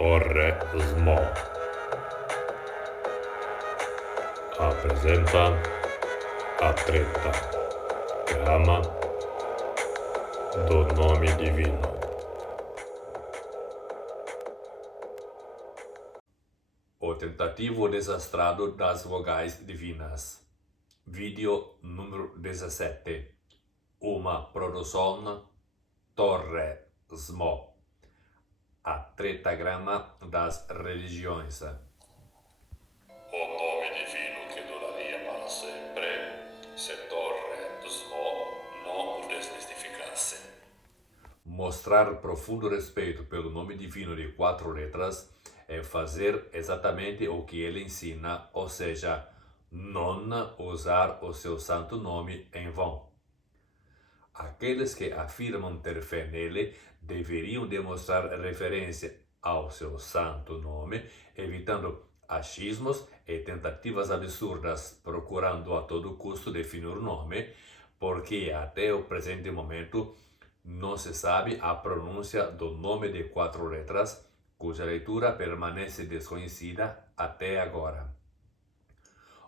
Torre Small apresenta a treta grama do nome divino. O tentativo desastrado das vogais divinas. Vídeo número 17. Uma produção Torre Small. A tretagrama das religiões. O nome divino que duraria para sempre, se Torre Small não o desmistificasse. Mostrar profundo respeito pelo nome divino de 4 letras é fazer exatamente o que ele ensina, ou seja, não usar o seu santo nome em vão. Aqueles que afirmam ter fé nele deveriam demonstrar referência ao seu santo nome, evitando achismos e tentativas absurdas, procurando a todo custo definir o nome, porque até o presente momento não se sabe a pronúncia do nome de 4 letras, cuja leitura permanece desconhecida até agora.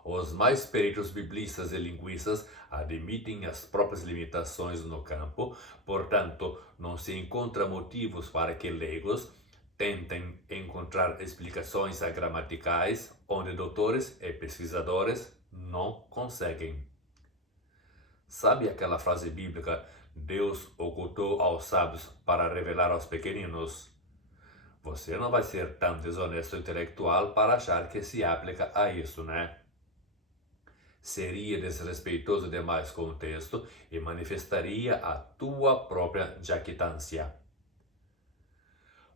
Os mais peritos biblistas e linguistas admitem as próprias limitações no campo, portanto, não se encontra motivos para que leigos tentem encontrar explicações gramaticais onde doutores e pesquisadores não conseguem. Sabe aquela frase bíblica, Deus ocultou aos sábios para revelar aos pequeninos? Você não vai ser tão desonesto intelectual para achar que se aplica a isso, né? Seria desrespeitoso demais com o texto e manifestaria a tua própria jactância.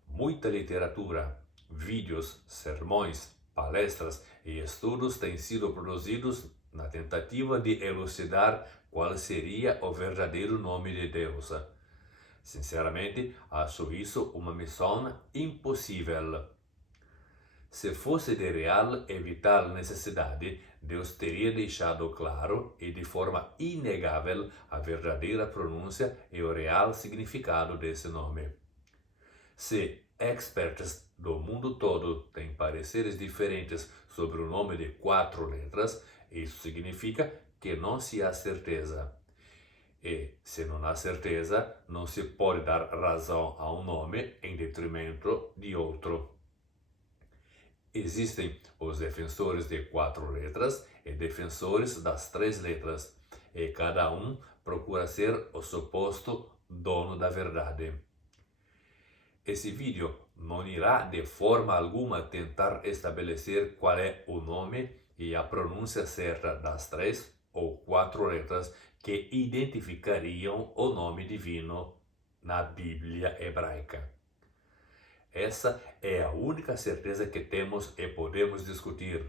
Muita literatura, vídeos, sermões, palestras e estudos têm sido produzidos na tentativa de elucidar qual seria o verdadeiro nome de Deus. Sinceramente, acho isso uma missão impossível. Se fosse de real e vital necessidade, Deus teria deixado claro e de forma inegável a verdadeira pronúncia e o real significado desse nome. Se experts do mundo todo têm pareceres diferentes sobre o nome de 4 letras, isso significa que não se há certeza. E, se não há certeza, não se pode dar razão a um nome em detrimento de outro. Existem os defensores de 4 letras e defensores das 3 letras, e cada um procura ser o suposto dono da verdade. Esse vídeo não irá de forma alguma tentar estabelecer qual é o nome e a pronúncia certa das 3 ou 4 letras que identificariam o nome divino na Bíblia hebraica. Essa é a única certeza que temos e podemos discutir,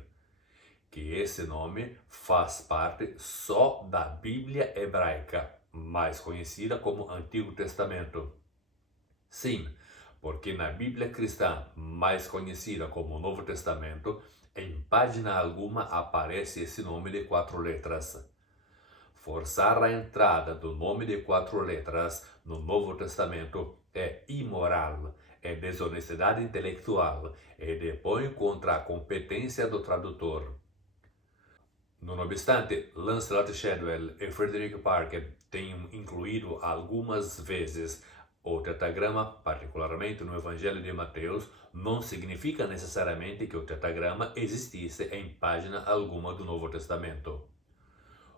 que esse nome faz parte só da Bíblia hebraica, mais conhecida como Antigo Testamento. Sim, porque na Bíblia cristã, mais conhecida como Novo Testamento, em página alguma aparece esse nome de 4 letras. Forçar a entrada do nome de 4 letras no Novo Testamento é imoral, é desonestidade intelectual e depõe contra a competência do tradutor. Não obstante, Lancelot Shadwell e Frederick Parker tenham incluído algumas vezes o tetragrama, particularmente no Evangelho de Mateus, não significa necessariamente que o tetragrama existisse em página alguma do Novo Testamento.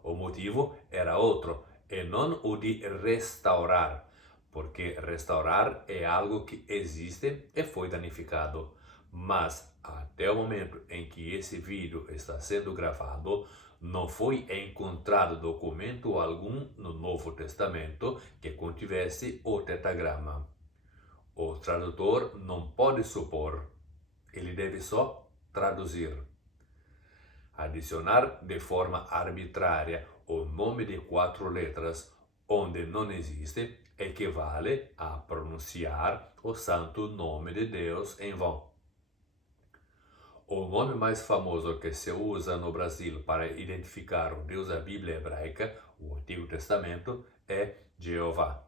O motivo era outro, e não o de restaurar, porque restaurar é algo que existe e foi danificado. Mas, até o momento em que esse vídeo está sendo gravado, não foi encontrado documento algum no Novo Testamento que contivesse o tetragrama. O tradutor não pode supor, ele deve só traduzir. Adicionar de forma arbitrária o nome de 4 letras onde não existe equivale a pronunciar o santo nome de Deus em vão. O nome mais famoso que se usa no Brasil para identificar o Deus da Bíblia hebraica, o Antigo Testamento, é Jeová.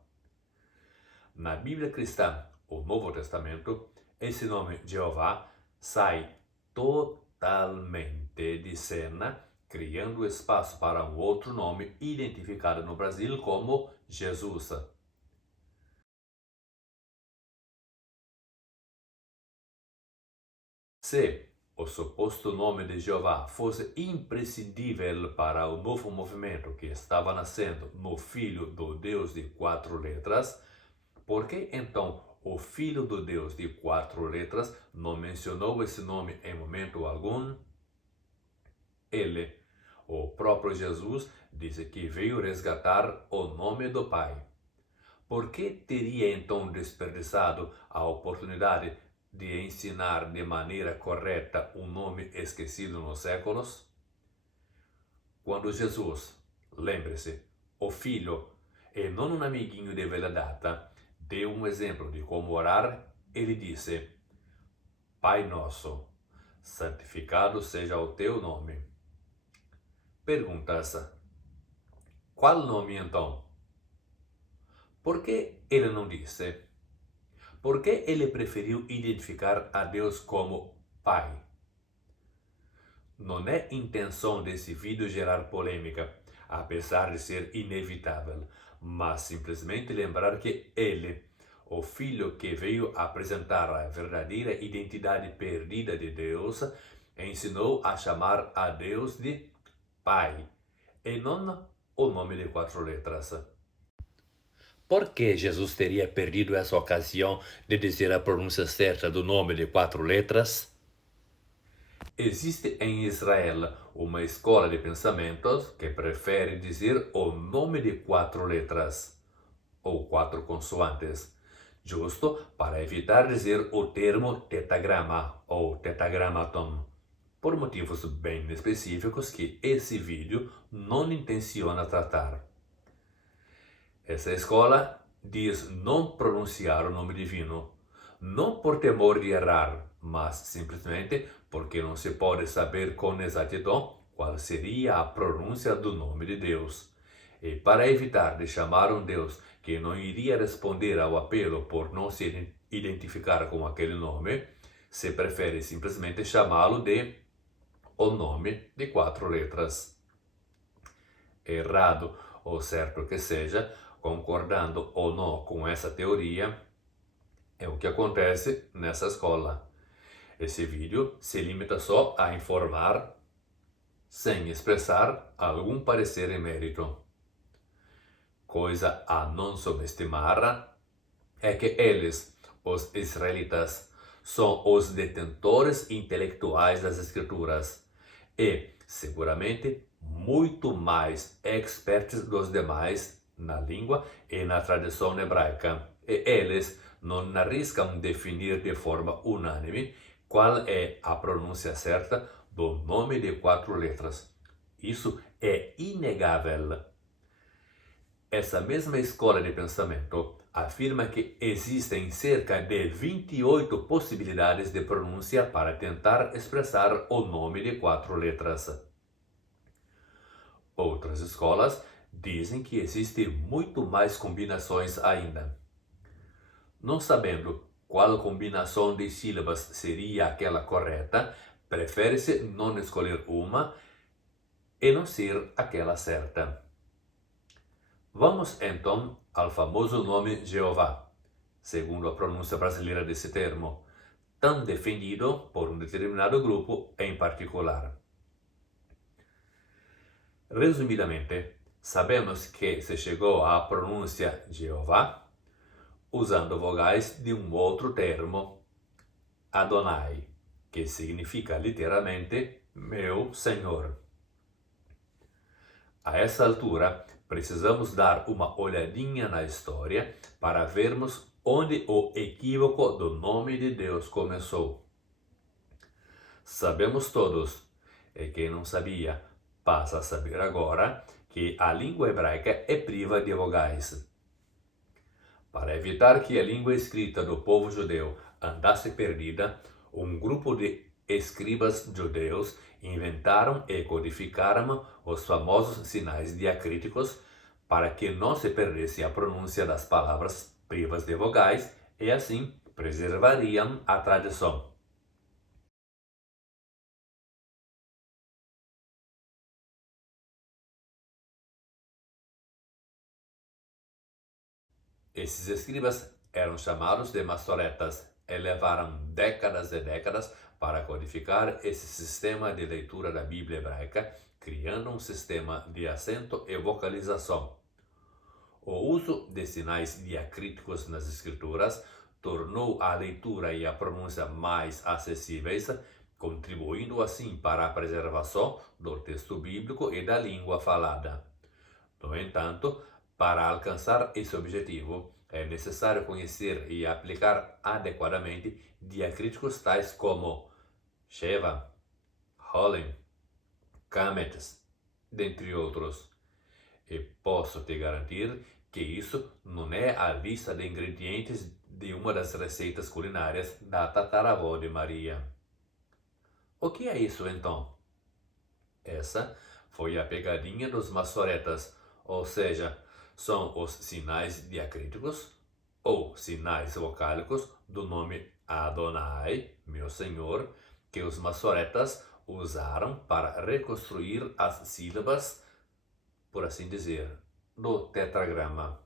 Na Bíblia cristã, o Novo Testamento, esse nome Jeová sai totalmente de cena, criando espaço para um outro nome identificado no Brasil como Jesus. Se o suposto nome de Jeová fosse imprescindível para o novo movimento que estava nascendo no Filho do Deus de 4 letras, por que então o Filho do Deus de 4 letras não mencionou esse nome em momento algum? Ele, o próprio Jesus, disse que veio resgatar o nome do Pai. Por que teria então desperdiçado a oportunidade de ensinar de maneira correta um nome esquecido nos séculos? Quando Jesus, lembre-se, o Filho, e não um amiguinho de velha data, deu um exemplo de como orar, ele disse: Pai nosso, santificado seja o teu nome. Perguntas: qual nome então? Por que ele não disse? Por que ele preferiu identificar a Deus como Pai? Não é intenção desse vídeo gerar polêmica, apesar de ser inevitável, mas simplesmente lembrar que ele, o Filho que veio apresentar a verdadeira identidade perdida de Deus, ensinou a chamar a Deus de Pai, e não o nome de 4 letras. Por que Jesus teria perdido essa ocasião de dizer a pronúncia certa do nome de 4 letras? Existe em Israel uma escola de pensamentos que prefere dizer o nome de 4 letras, ou 4 consoantes, justo para evitar dizer o termo tetagrama ou tetragramaton, por motivos bem específicos que esse vídeo não intenciona tratar. Essa escola diz não pronunciar o nome divino, não por temor de errar, mas simplesmente porque não se pode saber com exatidão qual seria a pronúncia do nome de Deus. E para evitar de chamar um Deus que não iria responder ao apelo por não se identificar com aquele nome, se prefere simplesmente chamá-lo de o nome de 4 letras. Errado ou certo que seja, concordando ou não com essa teoria, é o que acontece nessa escola. Esse vídeo se limita só a informar, sem expressar algum parecer em mérito. Coisa a não subestimar é que eles, os israelitas, são os detentores intelectuais das Escrituras e, seguramente, muito mais expertos dos demais na língua e na tradição hebraica. E eles não arriscam definir de forma unânime qual é a pronúncia certa do nome de 4 letras. Isso é inegável. Essa mesma escola de pensamento afirma que existem cerca de 28 possibilidades de pronúncia para tentar expressar o nome de 4 letras. Outras escolas dizem que existem muito mais combinações ainda. Não sabendo qual combinação de sílabas seria aquela correta, prefere-se não escolher uma e não ser aquela certa. Vamos então ao famoso nome Jeová, segundo a pronúncia brasileira desse termo, tão defendido por um determinado grupo em particular. Resumidamente, sabemos que se chegou à pronúncia Jeová usando vogais de um outro termo, Adonai, que significa literalmente meu Senhor. A essa altura, precisamos dar uma olhadinha na história para vermos onde o equívoco do nome de Deus começou. Sabemos todos, e quem não sabia passa a saber agora, que a língua hebraica é priva de vogais. Para evitar que a língua escrita do povo judeu andasse perdida, um grupo de escribas judeus inventaram e codificaram os famosos sinais diacríticos para que não se perdesse a pronúncia das palavras privas de vogais e assim preservariam a tradição. Esses escribas eram chamados de maçoretas e levaram décadas e décadas para codificar esse sistema de leitura da Bíblia hebraica, criando um sistema de acento e vocalização. O uso de sinais diacríticos nas escrituras tornou a leitura e a pronúncia mais acessíveis, contribuindo assim para a preservação do texto bíblico e da língua falada. No entanto, para alcançar esse objetivo, é necessário conhecer e aplicar adequadamente diacríticos tais como Sheva, Holem, Kametes, dentre outros. E posso te garantir que isso não é a lista de ingredientes de uma das receitas culinárias da tataravó de Maria. O que é isso então? Essa foi a pegadinha dos maçoretas, ou seja, são os sinais diacríticos ou sinais vocálicos do nome Adonai, meu Senhor, que os maçoretas usaram para reconstruir as sílabas, por assim dizer, do tetragrama.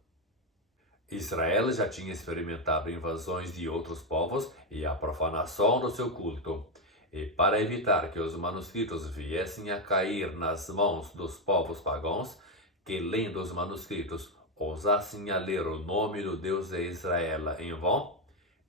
Israel já tinha experimentado invasões de outros povos e a profanação do seu culto. E para evitar que os manuscritos viessem a cair nas mãos dos povos pagãos, que lendo os manuscritos ousassem a ler o nome do Deus de Israel em vão,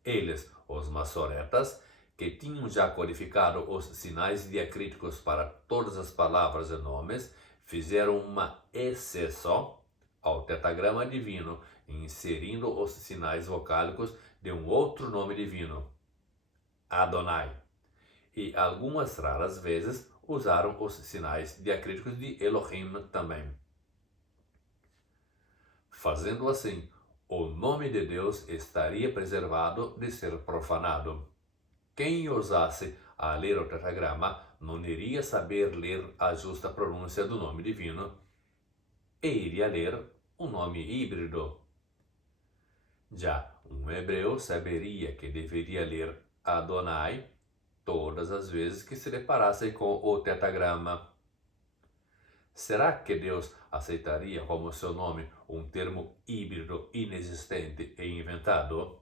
eles, os maçoretas, que tinham já codificado os sinais diacríticos para todas as palavras e nomes, fizeram uma exceção ao tetragrama divino, inserindo os sinais vocálicos de um outro nome divino, Adonai. E algumas raras vezes usaram os sinais diacríticos de Elohim também. Fazendo assim, o nome de Deus estaria preservado de ser profanado. Quem ousasse a ler o tetragrama não iria saber ler a justa pronúncia do nome divino e iria ler um nome híbrido. Já um hebreu saberia que deveria ler Adonai todas as vezes que se deparasse com o tetragrama. Será que Deus aceitaria como seu nome um termo híbrido inexistente e inventado?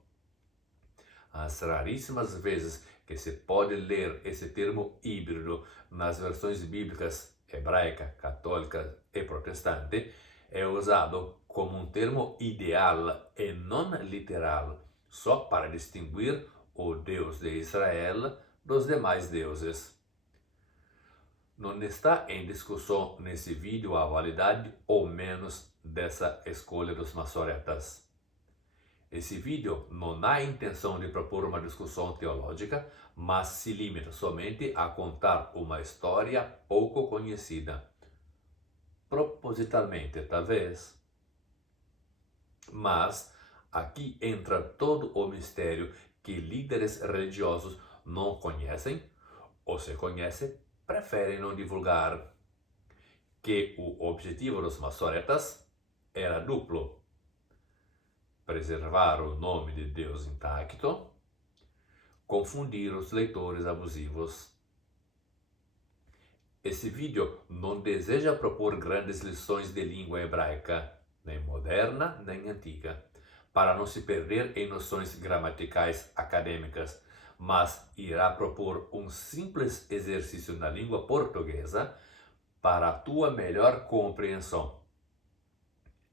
As raríssimas vezes que se pode ler esse termo híbrido nas versões bíblicas hebraica, católica e protestante, é usado como um termo ideal e não literal, só para distinguir o Deus de Israel dos demais deuses. Não está em discussão nesse vídeo a validade ou menos dessa escolha dos maçoretas. Esse vídeo não há intenção de propor uma discussão teológica, mas se limita somente a contar uma história pouco conhecida. Propositalmente, talvez. Mas aqui entra todo o mistério que líderes religiosos não conhecem, ou se conhecem, preferem não divulgar. Que o objetivo dos maçoretas era duplo: preservar o nome de Deus intacto, confundir os leitores abusivos. Esse vídeo não deseja propor grandes lições de língua hebraica, nem moderna nem antiga, para não se perder em noções gramaticais acadêmicas, mas irá propor um simples exercício na língua portuguesa para a tua melhor compreensão.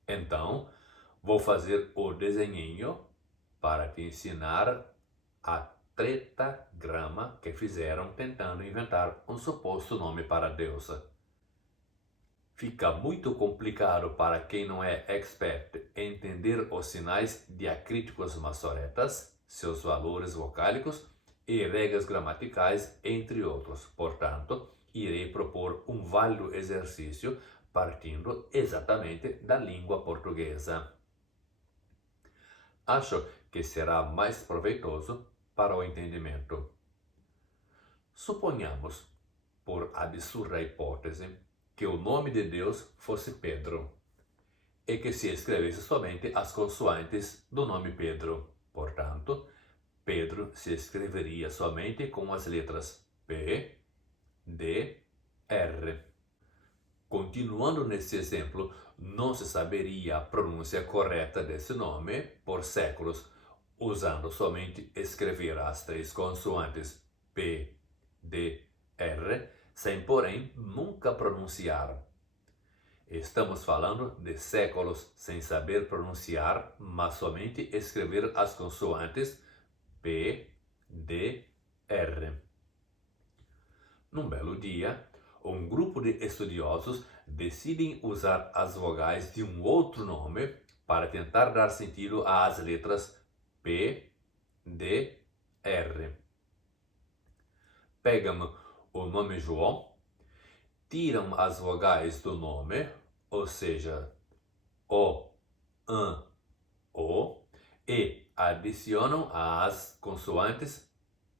Então, vou fazer o desenhinho para te ensinar a tetragrama que fizeram tentando inventar um suposto nome para a deusa. Fica muito complicado para quem não é expert entender os sinais diacríticos maçoretas, seus valores vocálicos e regras gramaticais, entre outros. Portanto, irei propor um válido exercício partindo exatamente da língua portuguesa. Acho que será mais proveitoso para o entendimento. Suponhamos, por absurda hipótese, que o nome de Deus fosse Pedro e que se escrevesse somente as consoantes do nome Pedro. Portanto, Pedro se escreveria somente com as letras P, D, R. Continuando nesse exemplo, não se saberia a pronúncia correta desse nome por séculos, usando somente escrever as três consoantes P, D, R, sem porém nunca pronunciar. Estamos falando de séculos sem saber pronunciar, mas somente escrever as consoantes P, D, R. Num belo dia, um grupo de estudiosos decidem usar as vogais de um outro nome para tentar dar sentido às letras P, D, R. Pegam o nome João, tiram as vogais do nome, ou seja, O, An, O, e adicionam as consoantes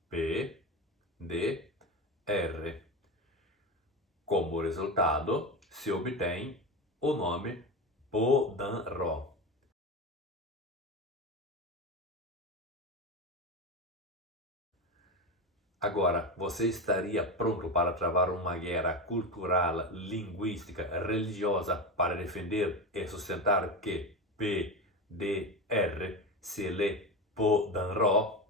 P, D, R. Como resultado, se obtém o nome Podanró. Agora, você estaria pronto para travar uma guerra cultural, linguística, religiosa para defender e sustentar que P, D, R se lê Podanró?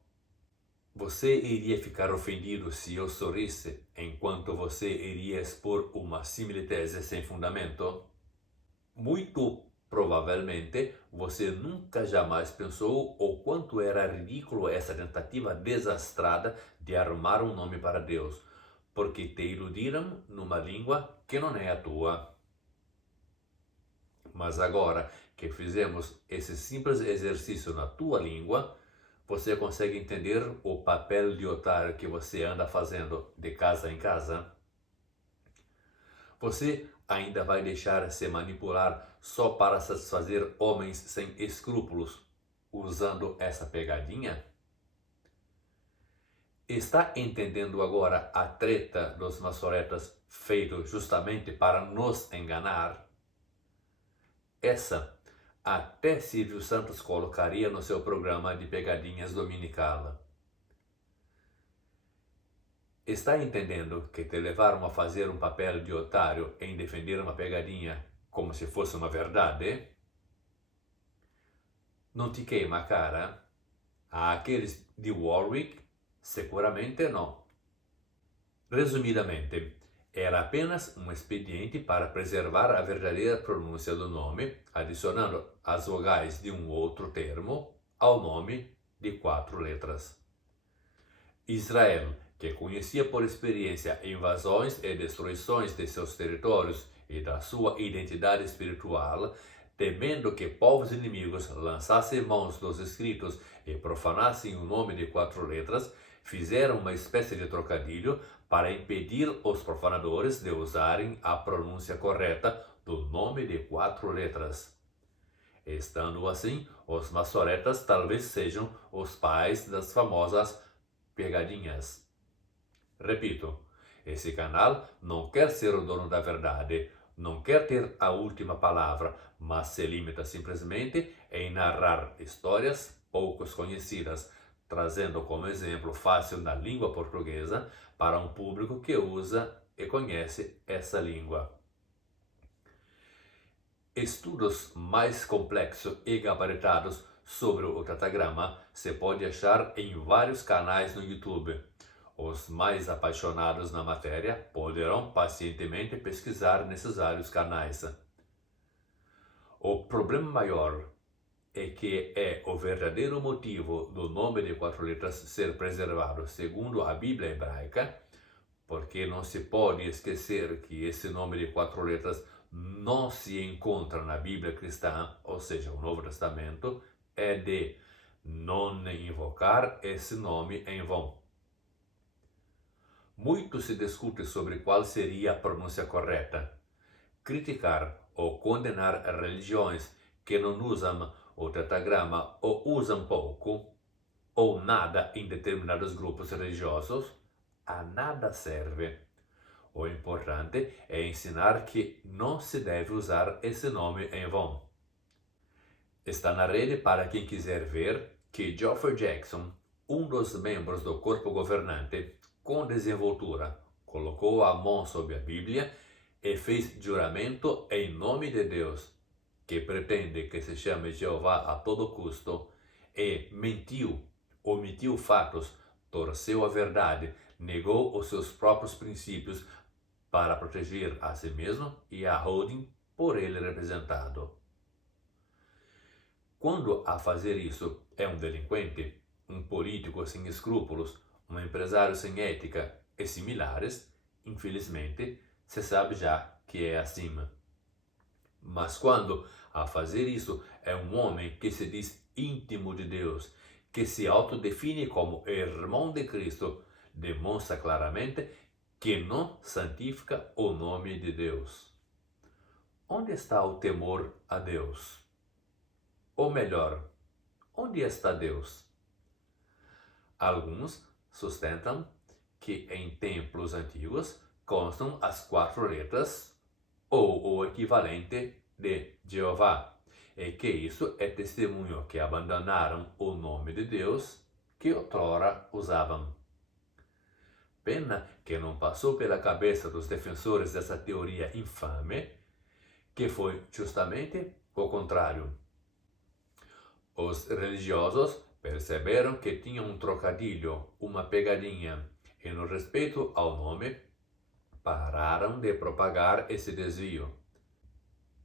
Você iria ficar ofendido se eu sorrisse enquanto você iria expor uma similitese sem fundamento? Muito provavelmente você nunca jamais pensou o quanto era ridículo essa tentativa desastrada de arrumar um nome para Deus, porque te iludiram numa língua que não é a tua. Mas agora que fizemos esse simples exercício na tua língua, você consegue entender o papel de otário que você anda fazendo de casa em casa? Você ainda vai deixar se manipular só para satisfazer homens sem escrúpulos, usando essa pegadinha? Está entendendo agora a treta dos maçoretas feito justamente para nos enganar? Essa até Silvio Santos colocaria no seu programa de pegadinhas dominical. Está entendendo que te levaram a fazer um papel de otário em defender uma pegadinha como se fosse uma verdade? Não te queima a cara? Aqueles de Warwick, seguramente não. Resumidamente, era apenas um expediente para preservar a verdadeira pronúncia do nome, adicionando as vogais de um outro termo ao nome de 4 letras. Israel, que conhecia por experiência invasões e destruições de seus territórios e da sua identidade espiritual, temendo que povos inimigos lançassem mãos dos escritos e profanassem o nome de 4 letras, fizeram uma espécie de trocadilho para impedir os profanadores de usarem a pronúncia correta do nome de 4 letras. Estando assim, os maçoretas talvez sejam os pais das famosas pegadinhas. Repito, esse canal não quer ser o dono da verdade, não quer ter a última palavra, mas se limita simplesmente em narrar histórias pouco conhecidas, trazendo como exemplo fácil na língua portuguesa para um público que usa e conhece essa língua. Estudos mais complexos e gabaritados sobre o tetagrama se pode achar em vários canais no YouTube. Os mais apaixonados na matéria poderão pacientemente pesquisar nesses vários canais. O problema maior é que é o verdadeiro motivo do nome de 4 letras ser preservado segundo a Bíblia hebraica, porque não se pode esquecer que esse nome de 4 letras não se encontra na Bíblia cristã, ou seja, o Novo Testamento, é de não invocar esse nome em vão. Muito se discute sobre qual seria a pronúncia correta. Criticar ou condenar religiões que não usam o tetagrama ou usam pouco ou nada em determinados grupos religiosos, a nada serve. O importante é ensinar que não se deve usar esse nome em vão. Está na rede para quem quiser ver que Geoffrey Jackson, um dos membros do corpo governante, com desenvoltura, colocou a mão sobre a Bíblia e fez juramento em nome de Deus, que pretende que se chame Jeová a todo custo, e mentiu, omitiu fatos, torceu a verdade, negou os seus próprios princípios para proteger a si mesmo e a holding por ele representado. Quando a fazer isso é um delinquente, um político sem escrúpulos, um empresário sem ética e similares, infelizmente, se sabe já que é assim. Mas quando a fazer isso é um homem que se diz íntimo de Deus, que se autodefine como irmão de Cristo, demonstra claramente que não santifica o nome de Deus. Onde está o temor a Deus? Ou melhor, onde está Deus? Alguns sustentam que em templos antigos constam as 4 letras ou o equivalente de Jeová, e que isso é testemunho que abandonaram o nome de Deus que outrora usavam. Pena que não passou pela cabeça dos defensores dessa teoria infame, que foi justamente o contrário. Os religiosos perceberam que tinham um trocadilho, uma pegadinha, e no respeito ao nome, pararam de propagar esse desvio.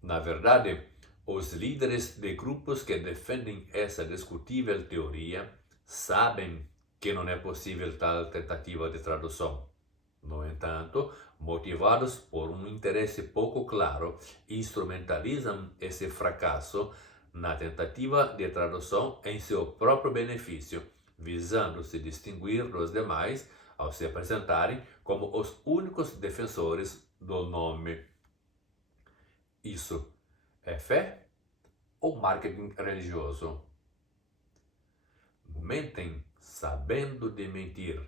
Na verdade, os líderes de grupos que defendem essa discutível teoria sabem que não é possível tal tentativa de tradução. No entanto, motivados por um interesse pouco claro, instrumentalizam esse fracasso na tentativa de tradução em seu próprio benefício, visando se distinguir dos demais ao se apresentarem como os únicos defensores do nome. Isso é fé ou marketing religioso? Mentem sabendo de mentir.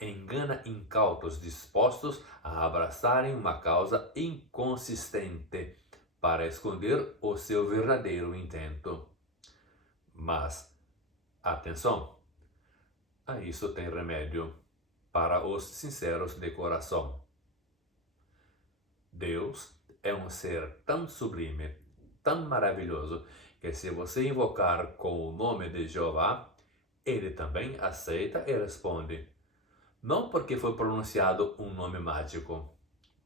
Engana incautos dispostos a abraçarem uma causa inconsistente para esconder o seu verdadeiro intento. Mas, atenção, a isso tem remédio para os sinceros de coração. Deus é um ser tão sublime, tão maravilhoso, que se você invocar com o nome de Jeová, ele também aceita e responde. Não porque foi pronunciado um nome mágico,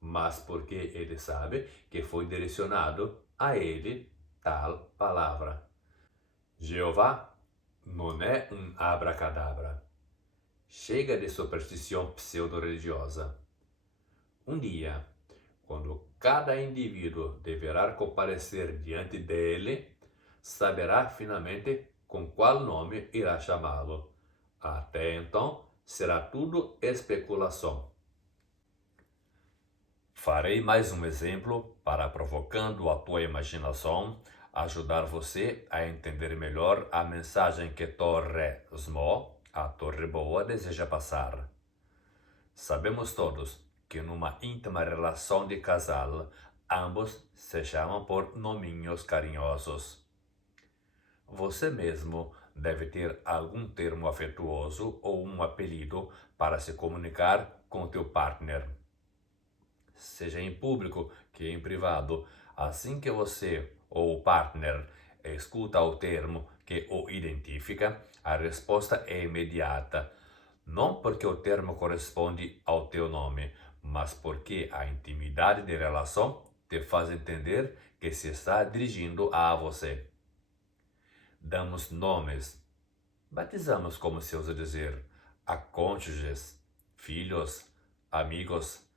mas porque ele sabe que foi direcionado a ele tal palavra. Jeová não é um abracadabra. Chega de superstição pseudo-religiosa. Um dia, quando cada indivíduo deverá comparecer diante dele, saberá finalmente com qual nome irá chamá-lo. Até então, será tudo especulação. Farei mais um exemplo para, provocando a tua imaginação, ajudar você a entender melhor a mensagem que Torre Smo, a Torre Boa, deseja passar. Sabemos todos que numa íntima relação de casal, ambos se chamam por nominhos carinhosos. Você mesmo deve ter algum termo afetuoso ou um apelido para se comunicar com teu partner. Seja em público que em privado, assim que você ou o partner escuta o termo que o identifica, a resposta é imediata. Não porque o termo corresponde ao teu nome, mas porque a intimidade de relação te faz entender que se está dirigindo a você. Damos nomes, batizamos, como se usa dizer, a cônjuges, filhos, amigos,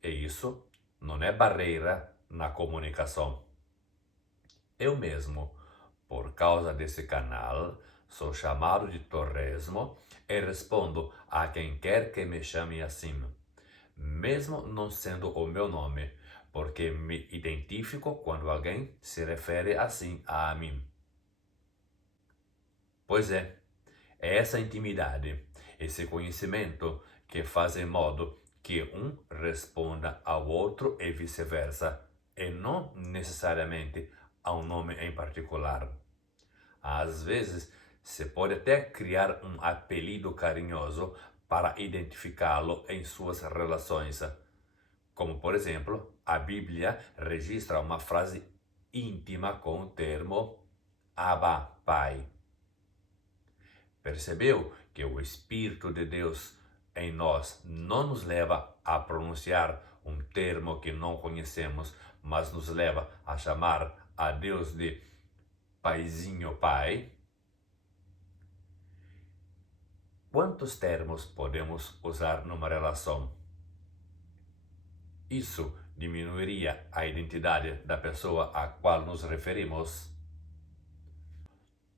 e isso não é barreira na comunicação. Eu mesmo, por causa desse canal, sou chamado de Torresmo e respondo a quem quer que me chame assim, mesmo não sendo o meu nome, porque me identifico quando alguém se refere assim a mim. Pois é essa intimidade, esse conhecimento que faz em modo que um responda ao outro e vice-versa, e não necessariamente a um nome em particular. Às vezes, Se pode até criar um apelido carinhoso para identificá-lo em suas relações. Como, por exemplo, a Bíblia registra uma frase íntima com o termo Abba, Pai. Percebeu que o Espírito de Deus em nós não nos leva a pronunciar um termo que não conhecemos, mas nos leva a chamar a Deus de Paizinho Pai? Quantos termos podemos usar numa relação? Isso diminuiria a identidade da pessoa a qual nos referimos?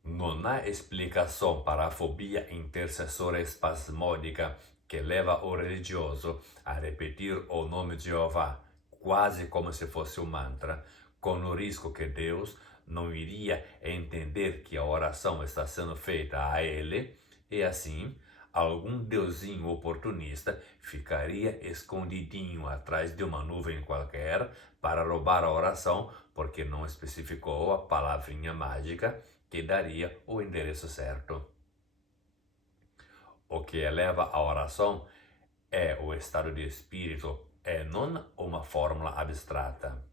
Não há explicação para a fobia intercessora espasmódica que leva o religioso a repetir o nome de Jeová, quase como se fosse um mantra, com o risco que Deus não iria entender que a oração está sendo feita a ele, e assim, algum deusinho oportunista ficaria escondidinho atrás de uma nuvem qualquer para roubar a oração, porque não especificou a palavrinha mágica que daria o endereço certo. O que eleva a oração é o estado de espírito, e não uma fórmula abstrata.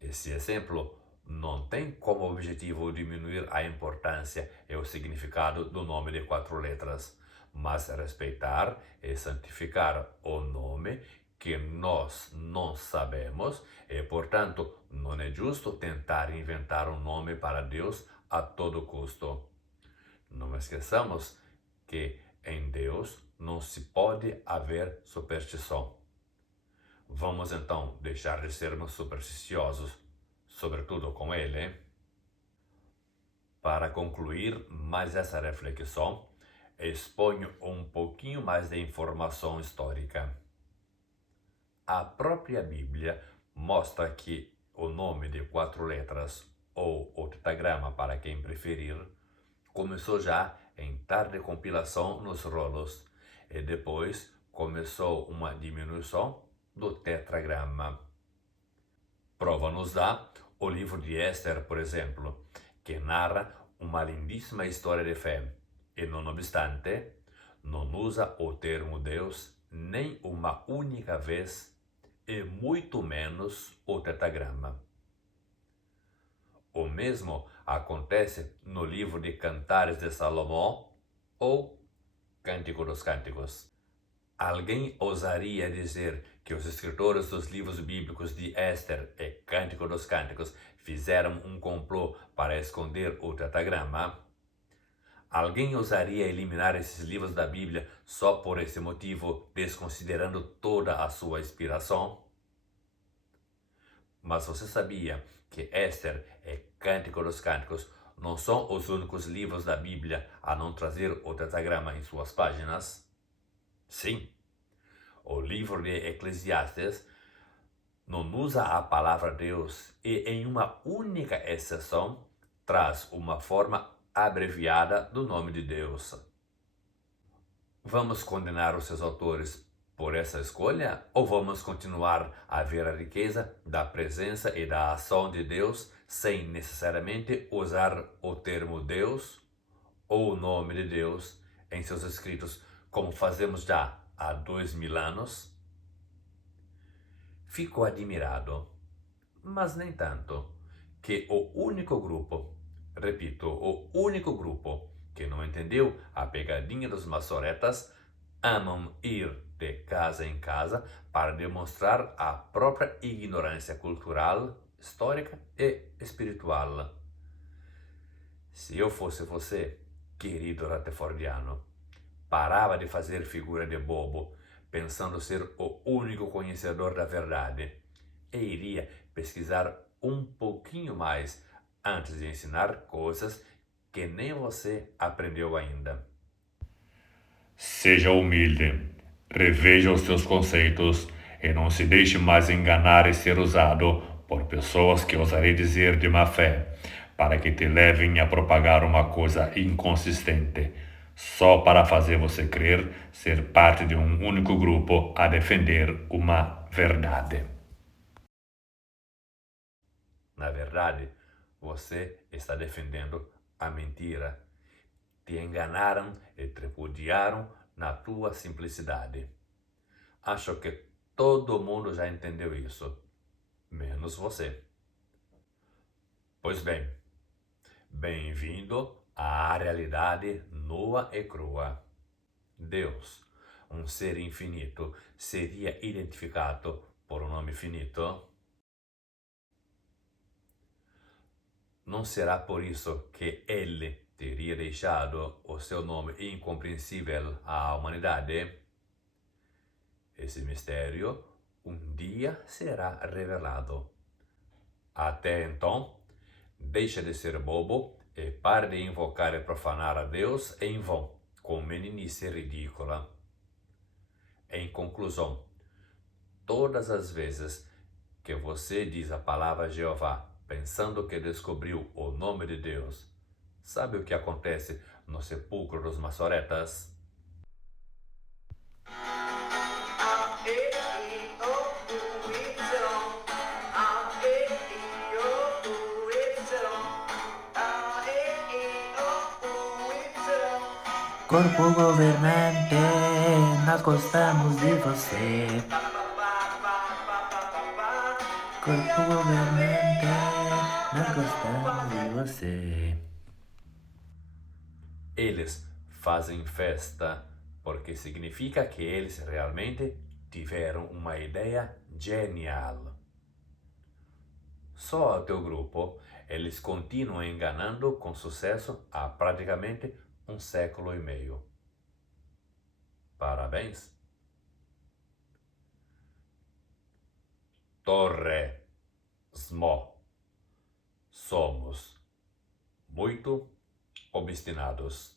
Esse exemplo não tem como objetivo diminuir a importância e o significado do nome de 4 letras, mas respeitar e santificar o nome que nós não sabemos e, portanto, não é justo tentar inventar um nome para Deus a todo custo. Não esqueçamos que em Deus não se pode haver superstição. Vamos então deixar de sermos supersticiosos, sobretudo com Ele? Para concluir mais essa reflexão, exponho um pouquinho mais de informação histórica. A própria Bíblia mostra que o nome de 4 letras, ou o tetragrama para quem preferir, começou já em tarde compilação nos rolos, e depois começou uma diminuição do tetragrama. Prova nos dá o livro de Esther, por exemplo, que narra uma lindíssima história de fé, e não obstante, não usa o termo Deus nem uma única vez, e muito menos o tetragrama. O mesmo acontece no livro de Cantares de Salomão ou Cântico dos Cânticos. Alguém ousaria dizer que os escritores dos livros bíblicos de Esther e Cântico dos Cânticos fizeram um complô para esconder o tetragrama? Alguém ousaria eliminar esses livros da Bíblia só por esse motivo, desconsiderando toda a sua inspiração? Mas você sabia que Esther e Cântico dos Cânticos não são os únicos livros da Bíblia a não trazer o tetragrama em suas páginas? Sim, o livro de Eclesiastes não usa a palavra Deus e, em uma única exceção, traz uma forma abreviada do nome de Deus. Vamos condenar os seus autores por essa escolha, ou vamos continuar a ver a riqueza da presença e da ação de Deus sem necessariamente usar o termo Deus ou o nome de Deus em seus escritos, como fazemos já há 2000 anos? Fico admirado, mas nem tanto, que o único grupo, repito, o único grupo que não entendeu a pegadinha dos maçoretas, amam ir de casa em casa para demonstrar a própria ignorância cultural, histórica e espiritual. Se eu fosse você, querido Rutherfordiano, parava de fazer figura de bobo, pensando ser o único conhecedor da verdade, e iria pesquisar um pouquinho mais antes de ensinar coisas que nem você aprendeu ainda. Seja humilde, reveja os seus conceitos e não se deixe mais enganar e ser usado por pessoas que ousarei dizer de má fé, para que te levem a propagar uma coisa inconsistente, só para fazer você crer ser parte de um único grupo a defender uma verdade. Na verdade, você está defendendo a mentira. Te enganaram e tripudiaram na tua simplicidade. Acho que todo mundo já entendeu isso, menos você. Pois bem, bem-vindo à realidade nua e crua. Deus, um ser infinito, seria identificado por um nome finito? Não será por isso que ele teria deixado o seu nome incompreensível à humanidade? Esse mistério um dia será revelado. Até então, deixa de ser bobo e pare de invocar e profanar a Deus em vão, com meninice ridícula. Em conclusão, todas as vezes que você diz a palavra Jeová, pensando que descobriu o nome de Deus, sabe o que acontece no sepulcro dos maçoretas? Corpo governante, nós gostamos de você. Corpo governante, nós gostamos de você. Eles fazem festa porque significa que eles realmente tiveram uma ideia genial. Só ao teu grupo, eles continuam enganando com sucesso há praticamente um século e meio. Parabéns! Torre Smo. Somos muito obstinados.